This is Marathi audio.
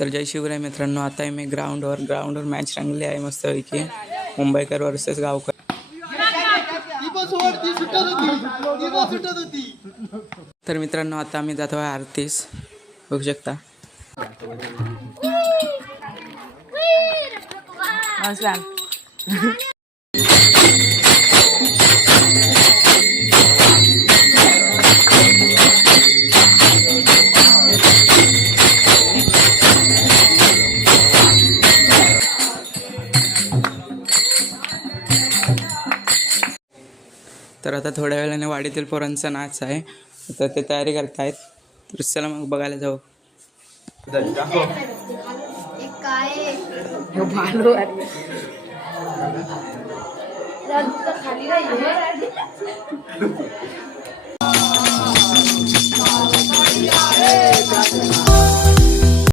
तर जय शिवराय मित्रांनो, आता मी ग्राउंडवर मॅच रंगली आहे मस्तपैकी. मुंबईकर वर्सेस गावकर. तर मित्रांनो, आता आम्ही जातो आहे आरतीस. बघू शकता. तर आता थोड्या वेळाने वाडीतील पोरांचा नाच आहे, तर ते तयारी करतायत. तर चला मग बघायला जाऊ. खाली